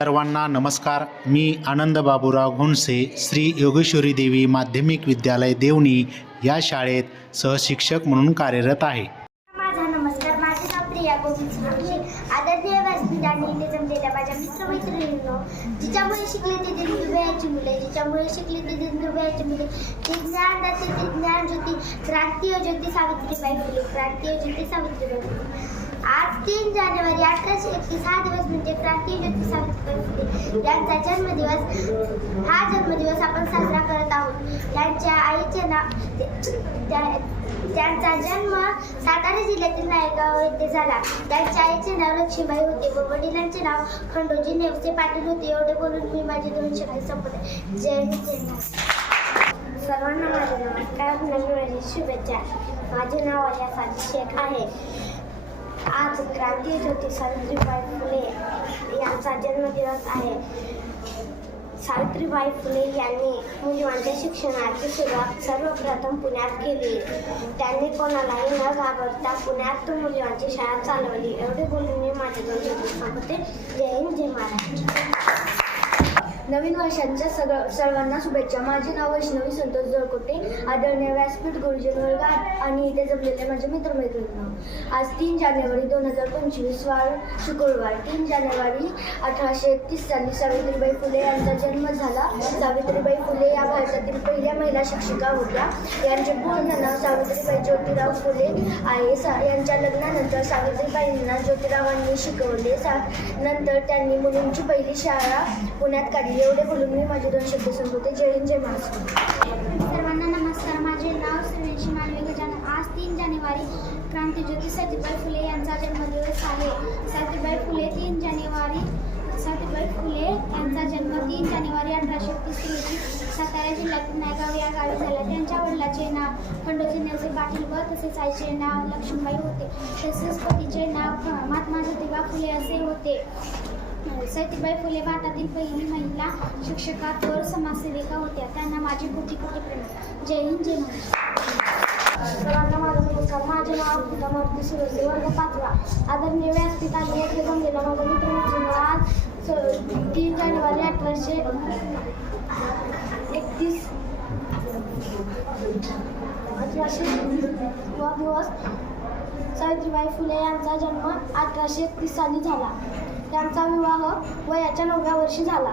सर्वांना नमस्कार. मी आनंद बाबूराव घोणसे श्री योगेश्वरी देवी माध्यमिक विद्यालय देवणी या शाळेत सहशिक्षक म्हणून कार्यरत आहे. माझा नमस्कार. माझे नाव प्रिया गोविंद सुरवशी आदरणीय व्यासपीठाने जमलेल्या माझ्या मित्रमैत्रिणींनो जिच्यामुळे शिकले ते दिनदुबयाची मुले जिच्यामुळे शिकले ते दिनदुबयाची मुले ते ज्ञान दाते ते ज्ञान ज्योती क्रांतीय ज्योती सावित्रीबाई फुले क्रांतीय ज्योती सावित्रीबाई फुले. आज तीन जानेवारी अठराशे एकतीस हा दिवस म्हणजे क्रांती ज्योती सावित्रीबाई यांचा जन्मदिवस हा जन्मदिवस आपण साजरा करत आहोत. त्यांच्या आईचे नाव त्या- त्यांचा जन्म सातारा जिल्ह्यातील नायगाव येथे झाला. त्यांच्या आईचे नाव लक्ष्मीबाई होते व वडिलांचे नाव खंडोजी नेवसे पाटील होते. एवढे बोलून मी माझे दोन शब्द संपले जय हिंद. जय महाराष्ट्र सर्वांना माझे नमस्कार. नवीन शुभेच्छा. माझे नाव अलिया शेख आहे. आज क्रांती ज्योती सावित्रीबाई फुले यांचा जन्मदिवस आहे. सावित्रीबाई फुले यांनी मुलींच्या शिक्षणाची सुरुवात सर्वप्रथम पुण्यात केली. त्यांनी कोणालाही न घाबरता पुण्यात मुलींची शाळा चालवली. एवढे बोलून मी माझे दोन संपते जय हिंद जय महाराष्ट्र. नवीन वर्षांच्या सगळं सर्वांना शुभेच्छा. माझे नाव वैष्णवी संतोष जळकोटे आदरणीय व्यासपीठ गुरुजन वर्ग आणि इथे जमलेले माझे मित्रमैत्रिणी. आज तीन जानेवारी दोन हजार पंचवीस वार शुक्रवार. तीन जानेवारी अठराशे एकतीस साली सावित्रीबाई फुले यांचा जन्म झाला. सावित्रीबाई फुले या भारतातील पहिल्या महिला शिक्षिका होत्या. यांचे पूर्ण नाव सावित्रीबाई ज्योतिराव फुले आहे. सा यांच्या लग्नानंतर सावित्रीबाईंना ज्योतिरावांनी शिकवले. सा नंतर त्यांनी मुलींची पहिली शाळा पुण्यात काढली. एवढे बोलून मी माझे दोन शब्द संपवते. जय हिंद जय महाराष्ट्र. सर्वांना नमस्कार. माझे नाव श्रेयशी मालवे गजानन. आज तीन जानेवारी क्रांतीज्योती सावित्रीबाई फुले यांचा जन्मदिवस आहे. सावित्रीबाई फुले तीन जानेवारी सावित्रीबाई फुले यांचा जन्म तीन जानेवारी अठराशे एकतीस रोजी सातारा जिल्ह्यातील नायगाव या गावी झाला. त्यांच्या वडिलाचे नाव खंडोजी नेवसे पाटील व तसेच आईचे नाव लक्ष्मीबाई होते. तसेच पतीचे नाव महात्मा ज्योतिबा फुले असे होते. सावित्रीबाई फुले भारतातील पहिली महिला शिक्षका व समाजसेविका होत्या. त्यांना माझी कोटी कोटी प्रणाम जय हिंद जय महाराष्ट्र. सर्वांना माझा नमस्कार. माझे नाव अंकिता मारुती सुरसे वर्ग पाचवा. आदरणीय व्यासपीठाने येथे जमलेला माझा मित्र आज स- तीन जानेवारी अठराशे एकतीस. अठराशे वा दिवस सावित्रीबाई फुले यांचा जन्म अठराशे एकतीस साली झाला. त्यांचा विवाह वयाच्या नवव्या वर्षी झाला.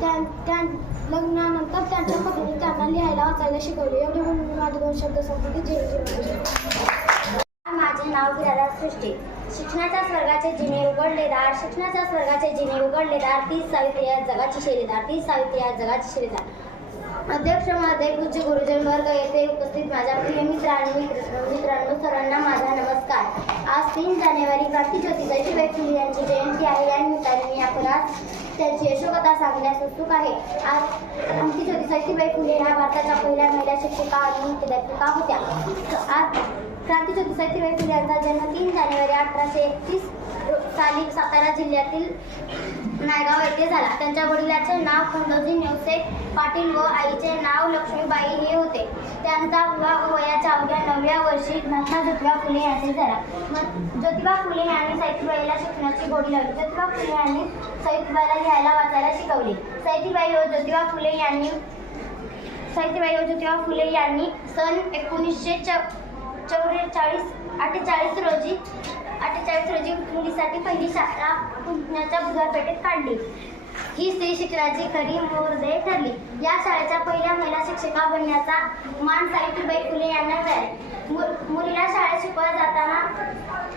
त्या त्या लग्नानंतर त्यांच्या पत्नी त्यांना लिहायला वाचायला शिकवले. एवढे म्हणून मी माझे दोन शब्द संपवते. जे माझे नाव विराला सृष्टी. शिक्षणाच्या स्वर्गाचे जिने उघडलेदार शिक्षणाच्या स्वर्गाचे जिने उघडलेदार तीच सावित्री आज जगाची शेरीदार तीच सावित्री आज जगाची शेरीदार अध्यक्ष महोदय पूज्य गुरुजन वर्ग येथे उपस्थित माझ्या प्रिय मित्र आणि मित्र मित्रांनो सरांना माझा नमस्कार. आज तीन जानेवारी क्रांती सावित्रीबाई व्यक्ती यांची जयंती आहे. या निमित्ताने मी आपणास त्यांची यशोकथा सांगण्यास उत्सुक आहे. आज क्रांती सावित्रीबाई फुले ह्या भारताच्या पहिल्या महिला शिक्षिका आणि मुख्याध्यापिका होत्या. आज क्रांती सावित्रीबाई फुले यांचा जन्म तीन जानेवारी अठराशे एकतीस साली सातारा जिल्ह्यातील नायगाव येथे झाला. त्यांच्या वडिलाचे नाव खंडोजी नेवसे पाटील व आईचे नाव लक्ष्मीबाई हे होते. त्यांचा विवाह वयाच्या अवघ्या नवव्या वर्षी महात्मा ज्योतिबा फुले यांचे झाला. ज्योतिबा फुले यांनी सावित्रीबाईला शिक्षणाची गोडी लावली. ज्योतिबा फुले यांनी सावित्रीबाईला लिहायला वाचायला शिकवले. सावित्रीबाई व ज्योतिबा फुले यांनी सावित्रीबाई व ज्योतिबा फुले यांनी सन एकोणीसशे च चौवेचाळीस अठ्ठेचाळीस रोजी अठ्ठेचाळीस रोजी मुलीसाठी पहिली शाळा पुण्याच्या बुधवारपेठेत काढली. ही स्त्री शिक्षणाची खरी मोरदे ठरली. या शाळेच्या पहिल्या महिला शिक्षिका बनण्याचा मान सावित्रीबाई फुले यांना मिळाला. मु- मुलीला शाळेत शिकवत जाताना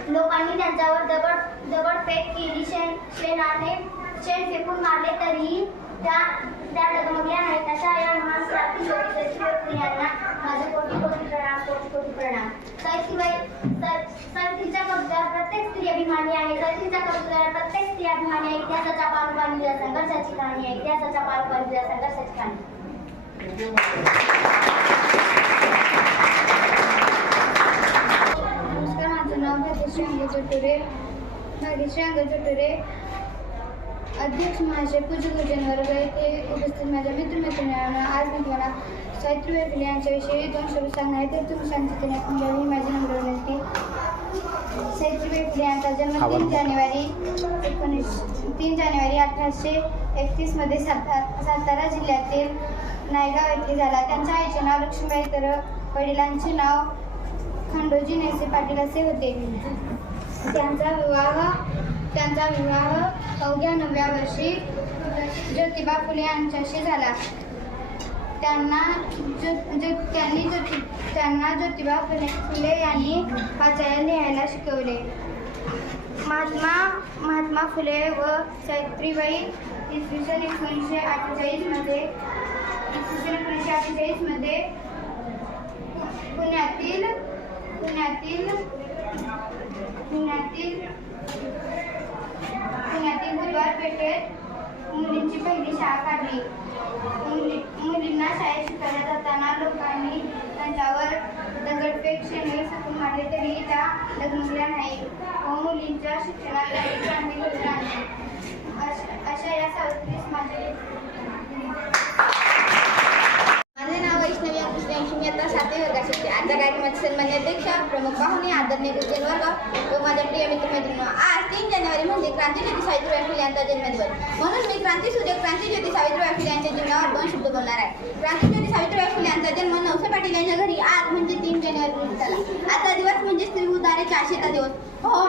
लोकांनी त्यांच्यावर दगड दगडफेक केली. शेण शेणाने शेण फेकून मारले तरीही त्या त्या डगमगल्या नाहीत अशा या महान क्रांती यांना माझे कोटी कोटी प्रणाम कोटी कोटी प्रणाम. सावित्रीबाई सा- सावित्रीच्या प्रत्येक स्त्री अभिमानी आहे. सावित्रीच्या कवितेला प्रत्येक स्त्री अभिमानी आहे. इतिहासाच्या पारंपरिक संघर्षाची कहाणी आहे. इतिहासाच्या पारंपरिक संघर्षाची कहाणी. नमस्कार माझं नाव भाग्यश्री अंग चटुरे भाग्यश्री अंग चटुरे अध्यक्ष महाशय पूज्य गुरुजन वर्ग येथे उपस्थित माझ्या मित्रमैत्रिणींना आज मी तुम्हाला सावित्रीबाई फुले यांच्याविषयी दोन शब्द सांगणार आहे. तर तुम्ही शांततेने घ्यावी ही माझी नम्र विनंती. सावित्रीबाई फुले यांचा जन्म. तीन जानेवारी एकोणीस तीन जानेवारी अठराशे एकतीसमध्ये सातारा सातारा जिल्ह्यातील नायगाव येथे झाला. त्यांच्या आईचे नाव लक्ष्मीबाई तर वडिलांचे नाव खंडोजी नेसे पाटील असे होते. त्यांचा विवाह त्यांचा विवाह अवघ्या नवव्या वर्षी ज्योतिबा फुले यांच्याशी झाला. त्यांना ज्यो ज्यो त्यांनी ज्योति त्यांना ज्योतिबा फुले फुले यांनी वाचायला लिहायला शिकवले. महात्मा महात्मा फुले व सावित्रीबाई इसवी सन एकोणीसशे अठ्ठेचाळीसमध्ये इसवी सन एकोणीसशे अठ्ठेचाळीसमध्ये पुण्यातील पुण्यातील पुण्यातील पेठेत मुलींची पहिली शाळा काढली. मुली मुलींना शाळेत शिकवल्या जाताना लोकांनी त्यांच्यावर दगडफेक शेणे सुकून मारले तरी त्या डगमगल्या नाही व मुलींच्या शिक्षणाला त्यांनी क्रांती घडवून अशा अशा या सावित्री माझे माझे नाव वैष्णवी इयत्ता सातवी मी वर्गात शिकते. आजच्या कार्यक्रमाचे सन्मान्य अध्यक्ष प्रमुख पाहुणे आदरणीय गुरुजन वर्ग व माझ्या प्रिय मित्रमैत्रिणी आज तीन जानेवारी म्हणजे क्रांतीज्योती सावित्रीबाई फुले यांचा जन्मदिवस. म्हणून मी क्रांतीसूर्य क्रांतीज्योती सावित्रीबाई फुले यांच्या जीवनावर दोन शब्द बोलणार आहे. क्रांतीज्योती सावित्रीबाई फुले यांचा जन्म नवसे पाटील यांच्या घरी आज म्हणजे तीन जानेवारी रोजी झाला. आजचा दिवस म्हणजे स्त्री उदाराच्या आशेचा दिवस. हो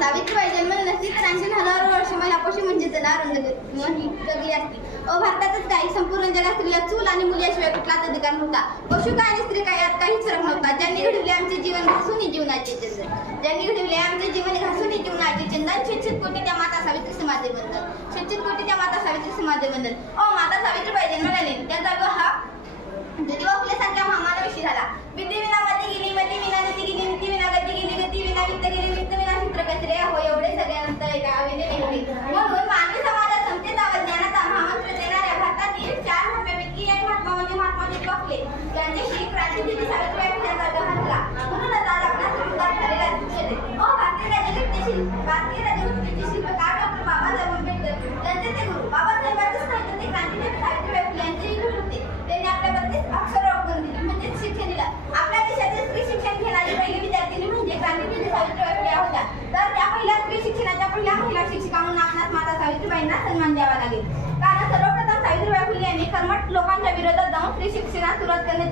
सावित्रीबाई जन्मली नसती तर आणखी हजारो वर्ष महिला पशु म्हणजे जनावर जगली असती. व भारतातच काही संपूर्ण जगात स्त्रीला चूल आणि मुलीशिवाय कुठलाच अधिकार नव्हता. पशु काय आणि स्त्री काय यात काहीच फरक नव्हता. ज्यांनी घडवले आमचे जीवन घासून जीवनाचे चंदन. ज्यांनी घडवले आमचे जीवन घासून जीवनाचे चंदन. शिक्षित कोटी त्या माता सावित्री समाधी बंधन शिक्षित कोटी त्या माता सावित्री समाधी बंधन ओ माता सावित्रीबाई जन्माला त्यांचा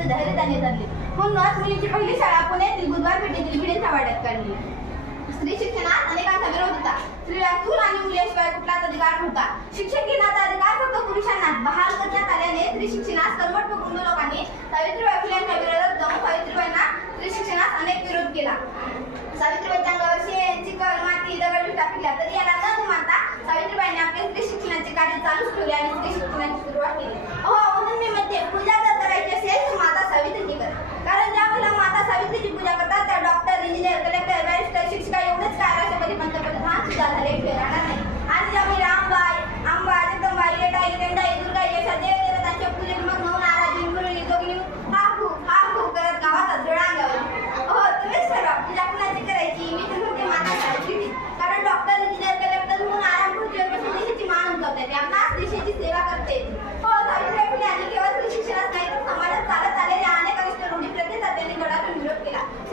सुरुवात करण्याचे धैर्य त्यांनी धरले म्हणूनच मुलीची पहिली शाळा पुण्यातील बुधवार पेठेतील भिडेच्या वाड्यात काढली. स्त्री शिक्षणात अनेकांचा विरोध होता. स्त्रीला चूल आणि मुलीशिवाय कुठलाच अधिकार नव्हता. शिक्षण घेण्याचा अधिकार फक्त पुरुषांना बहाल करण्यात आल्याने स्त्री शिक्षणास कर्मठ व कुंभ लोकांनी सावित्रीबाई फुले यांच्या विरोधात जाऊन सावित्रीबाईंना स्त्री शिक्षणास अनेक विरोध केला सावित्रीबाईच्या अंगावर शेण चिकन माती दगड विटा फिरल्या तरी याला न जुमानता सावित्रीबाईंनी आपले स्त्री शिक्षणाचे कार्य चालूच ठेवले आणि स्त्री शिक्षणाची सुरुवात केली हो म्हणून मी म्हणते पूजा जर करायची असेल तर माता सावित्रीची कर कारण ज्या महिला माता सावित्रीची पूजा करतात त्या डॉक्टर इंजिनियर कलेक्टर बॅरिस्टर शिक्षिका एवढेच काय राष्ट्रपती पंतप्रधान सुद्धा झाले राहणार नाही आणि ज्या महिला आंबाई आंबा जगदंबाई रेटाई रेंडाई दुर्गाई अशा देवदेवतांच्या पूजेत मग म्हणून आराधी मुरळी जोगणी हा खू हा खू करत गावाचा जोडा अंगावर हो तुम्हीच ठरवा पूजा कुणाची करायची मी तर म्हणते माता सावित्रीची कारण डॉक्टर इंजिनियर कलेक्टर म्हणून आराम खुर्चीवर देशाची मान उंचावते त्यांना देशाची सेवा करते हो सावित्रीबाई फुले यांनी केवळ स्त्री शिक्षणात नाही तर समाजात चालत आलेल्या अनेक अनिष्ट रूढी प्रथेचा त्यांनी गडातून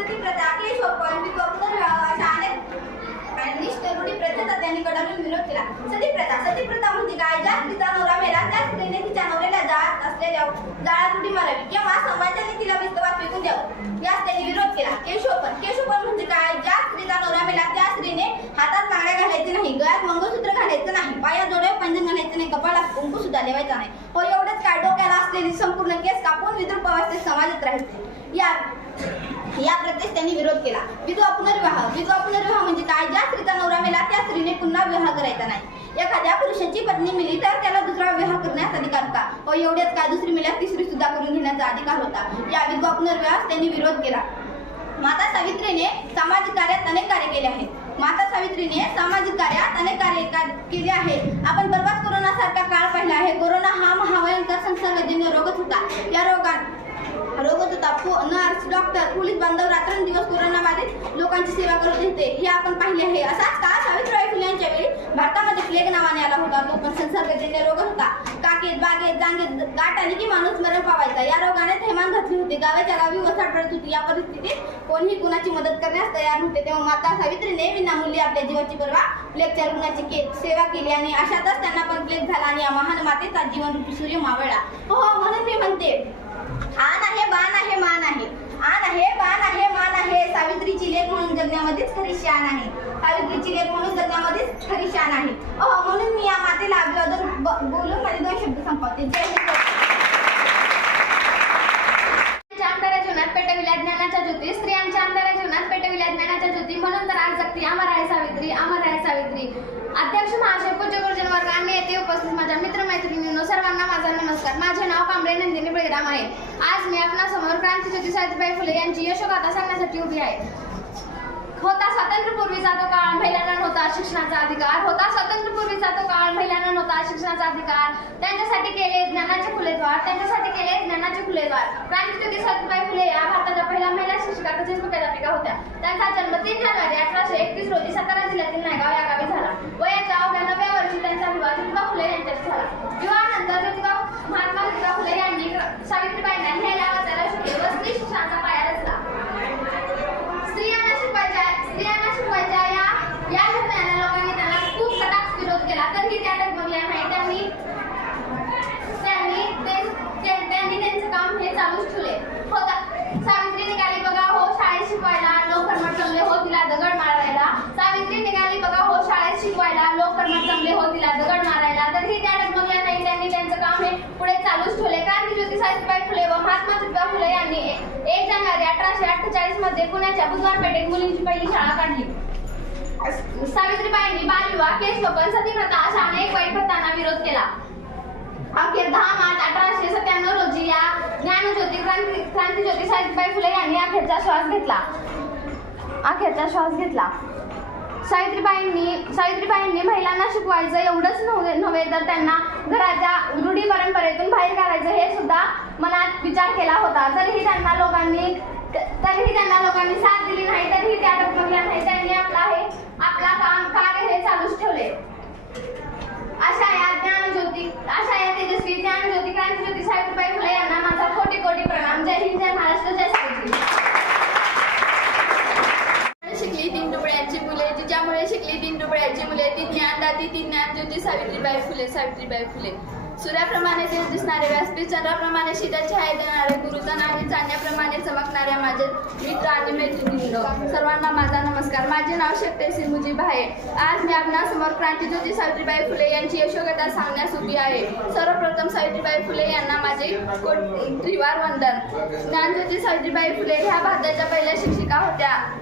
विरोध केला सती प्रथा क्लेशोपण अशा अनेक अनिष्ट रूढी प्रथेचा त्यांनी गडातून विरोध केला. सती प्रथा सती प्रथा म्हणजे काय? ज्या स्त्रीचा नवरा मेला त्या स्त्रीने तिच्या नवऱ्याला जाळत असलेल्या जाळात उडी मारावी किंवा समाजाने तिला विस्तवात फेकून द्यावं. यास त्यांनी विरोध केला. केशोपन केशोपन म्हणजे काय? ज्या स्त्रीचा नवरा मेला त्या स्त्रीने हातात बांगड्या घालायचे नाही गळ्यात मंगळसूत्र घालायचं नाही पायात डोळ्यात पंजन घालायचं नाही कपाळात कुंकू सुद्धा ठेवायचा नाही. हो एवढंच काय? डोक्याला असलेली संपूर्ण केस कापून विद्रुप अवस्थेत समाजात राहायचे. या या प्रथेस त्यांनी विरोध केला. विधवा पुनर्विवाह. विधवा पुनर्विवाह म्हणजे काय? ज्या स्त्रीचा नवरा मेला त्या स्त्रीने पुन्हा विवाह करायचा नाही. एखाद्या पुरुषाची पत्नी मिली तर त्याला दुसरा विवाह करण्यास अधिकार होता. व एवढ्याच काय दुसरी मिल्यास तिसरी सुद्धा करून घेण्याचा अधिकार होता. या विधवा पुनर्विवाहास त्यांनी विरोध केला. माता सावित्रीने सामाजिक कार्यात अनेक कार्य केले आहेत. माता सावित्रीने सामाजिक कार्यात अनेक कार्य केले आहे. आपण बर्बाद कोरोना सारखा काळ पाहिला आहे. कोरोना हा महाभयंकर संसर्गजन्य रोगच होता. या रोगात रोग होता पो- नर्स डॉक्टर पोलीस बांधव रात्रंदिवस कोरोना बाधित लोकांची सेवा करत होते हे आपण पाहिले आहे. असाच काळ सावित्रीबाई फुले यांच्या वेळी भारतामध्ये प्लेग नावाने आला होता. तो पण संसर्गजन्य रोग होता. काकेत बागेत जांगेत गाठ आली की माणूस मरण पावायचा. या रोगाने थैमान घातली होती. गावाच्या गावी वसाट पडत होती. या परिस्थितीत कोणीही कुणाची मदत करण्यास तयार नव्हते. तेव्हा माता सावित्रीने विनामूल्य आपल्या जीवाची परवा प्लेगच्या रुग्णाची के सेवा केली आणि अशातच त्यांना पण प्लेग झाला आणि या महान मातेचा जीवन रूपी सूर्य मावळला. हो हो म्हणून मी म्हणते आन आहे बाण आहे मान आहे. आन आहे बाण आहे मान आहे. सावित्रीची लेख म्हणून जगण्यामध्येच खरी शान आहे. सावित्रीची लेख म्हणून जगण्यामध्येच खरी शान आहे. अहो म्हणून मी या मातेला अभिवादन बोलून माझे दोन शब्द संपवते. जय हिंद. ज्ञानाच्या ज्योती स्त्रियांच्या आमदार जीवनात पेटविल्या ज्ञानाच्या ज्योती म्हणून तर आज जगती अमर आहे सावित्री. अमर आहे अध्यक्ष महाशय पूज्य गुरुजन वर्ग आम्ही येथे उपस्थित. माझ्या मित्रमैत्रिणींनो सर्वांना माझा नमस्कार. माझे नाव कांबळे नंदिनी बळीराम आहे. आज मी आपणासमोर क्रांतीज्योती सावित्रीबाई फुले यांची यशोगाथा सांगण्यासाठी उभी आहे. होता स्वातंत्र्यपूर्वीचा तो काळ महिलांना नव्हता शिक्षणाचा अधिकार. होता स्वातंत्र्यपूर्वीचा तो काळ महिलांना नव्हता शिक्षणाचा अधिकार. त्यांच्यासाठी केले ज्ञानाचे खुलेद्वार. त्यांच्यासाठी केले ज्ञानाचे खुलेद्वार. क्रांतीज्योती सावित्रीबाई फुले या भारताच्या पहिल्या महिला शिक्षिका तसेच मुख्याध्यापिका होत्या त्यांचा जन्म तीन जानेवारी अठराशे एकतीस रोजी सातारा जिल्ह्यातील नायगाव या गावी झाला वयाच्या अवघ्या नव्या वर्षी त्यांचा विवाह ज्योतिबा फुले यांच्याशी झाला विवाहानंतर ज्योतिबा महात्मा ज्योतिबा फुले यांनी सावित्रीबाईंना न्यायला वाचायला शिकले व स्त्री शिक्षणाचा पाया रचला स्त्रियांना शिकवायच्या स्त्रियांना शिकवायच्या या या निर्णयाला लोकांनी त्यांना खूप कटाक्ष विरोध केला तरीही त्या डगमगल्या नाही त्यांनी त्यांनी ते- ते- त्यांनी त्यांचं काम हे चालूच ठेवले होता सावित्री निघाली बघा हो शाळेत शिकवायला लोक कर्मठ जमले हो तिला दगड मारायला सावित्री निघाली बघा हो शाळेत शिकवायला लोक कर्मठ जमले हो तिला दगड मारायला तरीही त्या डगमगल्या नाही त्यांनी त्यांचं काम हे पुढे चालूच ठेवले क्रांतीज्योती सावित्रीबाई फुले व महात्मा ज्योतिबा फुले यांनी एक जानेवारी अठराशे अठ्ठेचाळीसमध्ये पुण्याच्या बुधवार पेठेत मुलींची पहिली शाळा काढली. सावित्रीबाईंनी बालविवाह केस वपन सती प्रथा अशा अनेक वाईट प्रथांना विरोध केला. अखेर दहा मार्च अठराशे सत्त्याण्णव रोजी या ज्ञानज्योती क्रांती क्रांतीज्योती सावित्रीबाई फुले यांनी अखेरचा श्वास घेतला. अखेरचा श्वास घेतला. सावित्रीबाईंनी सावित्रीबाईंनी महिलांना शिकवायचं एवढंच नव्हे नव्हे तर त्यांना घराच्या रूढी परंपरेतून बाहेर काढायचं हे सुद्धा मनात विचार केला होता. तरीही त्यांना लोकांनी तरीही त्यांना लोकांनी साथ दिली नाही तरीही त्या डगमगल्या नाही त्यांनी आपला हे आपला काम कार्य हे चालूच ठेवले. अशा या ज्ञान अशा या तेजस्वी ज्ञानज्योती क्रांतीज्योती सावित्रीबाई फुले यांना माझा कोटी कोटी प्रणाम जय हिंद जय महाराष्ट्र जय सावित्री शिकली तीन डुबळ्यांची मुले जिच्यामुळे शिकली तीन डुबळ्यांची मुले ती ज्ञानदाती ती ज्ञानज्योती सावित्रीबाई फुले सावित्रीबाई फुले. सूर्याप्रमाणे तेज दिसणारे व्यासपीठ चंद्राप्रमाणे शीतल छाया देणारे गुरुचा नाही चांदण्याप्रमाणे चमकणाऱ्या माझे मित्र आणि मैत्रिणींनो सर्वांना माझा नमस्कार. माझे नाव शक्ती सिंहुजी आज मी आपणासमोर क्रांतीज्योती सावित्रीबाई फुले यांची यशोगता सांगण्यास उभी आहे. सर्वप्रथम सावित्रीबाई फुले यांना माझे कोट- त्रिवार वंदन. ज्ञानज्योती सावित्रीबाई फुले ह्या भारताच्या पहिल्या शिक्षिका होत्या.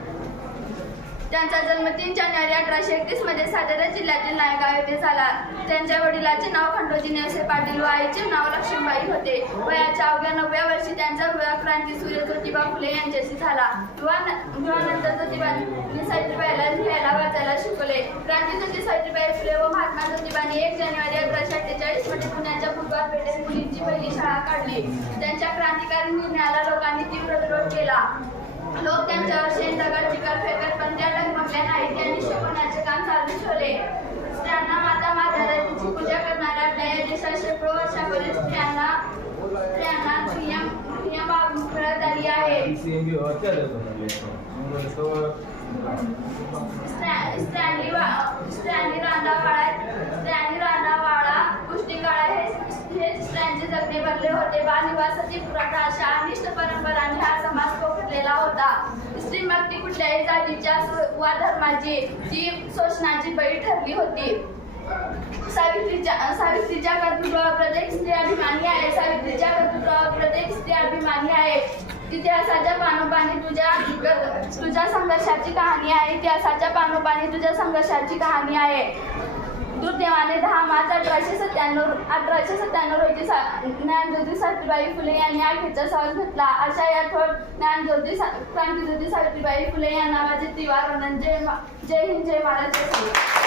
त्यांचा जन्म तीन जानेवारी अठराशे एकतीसमध्ये सातारा जिल्ह्यातील नायगाव येथे झाला. त्यांच्या वडिलाचे नाव खंडोजी नेवसे पाटील व आईचे नाव लक्ष्मीबाई होते. वयाच्या अवघ्या नवव्या वर्षी त्यांचा विवाह क्रांती सूर्य ज्योतिबा फुले यांच्याशी झाला. विवाह विवाहानंतर ज्योतिबांनी सावित्रीबाईला लिहायला वाचायला शिकवले. क्रांती ज्योती सावित्रीबाई फुले व महात्मा ज्योतिबांनी एक जानेवारी अठराशे अठ्ठेचाळीसमध्ये पुण्याच्या बुधवार पेठेत मुलींची पहिली शाळा काढली. त्यांच्या क्रांतिकारी निर्णयाला लोकांनी तीव्र विरोध केला. लोक त्यांच्यावर शेण दगड चिखल फेकत पण त्या डगमगल्या नाही त्यांनी शिकवण्याचे काम चालू ठेवले. त्यांना माता माताची पूजा करणाऱ्या आपल्या या शेकडो वर्षापूर्वी स्त्रियांना स्त्रियांना नियम नियम मिळत आली आहे. स्त्रियांनी वा- स्त्रियांनी रांधा वाळा स्त्रियांनी रांधा गोष्टी पुष्टी हे स्त्रियांचे जगणे बनले होते. बालनिवासाची प्रथा अशा अनिष्ट परंपरांनी हा समाज पोखरलेला होता. स्त्री मागणी कुठल्याही जातीच्या वा धर्माची जी शोषणाची बळी ठरली होती. सावित्रीच्या सावित्रीच्या कर्तृत्वावर प्रत्येक स्त्री अभिमानी आहे. सावित्रीच्या कर्तृत्वावर प्रत्येक स्त्री अभिमानी आहे. इतिहासाच्या पानोपानी तुझ्या तुझ्या संघर्षाची कहाणी आहे. इतिहासाच्या पानोपानी तुझ्या संघर्षाची कहाणी आहे. दुर्दैवाने दहा मार्च अठराशे सत्त्याण्णव अठराशे सत्त्याण्णव रोजी सा ज्ञानज्योती सावित्रीबाई फुले यांनी अखेरचा श्वास घेतला. अशा या थोर ज्ञानज्योती सा क्रांतीज्योती सावित्रीबाई फुले यांना माझे तिवार वंदन जय जय हिंद जय महाराज जय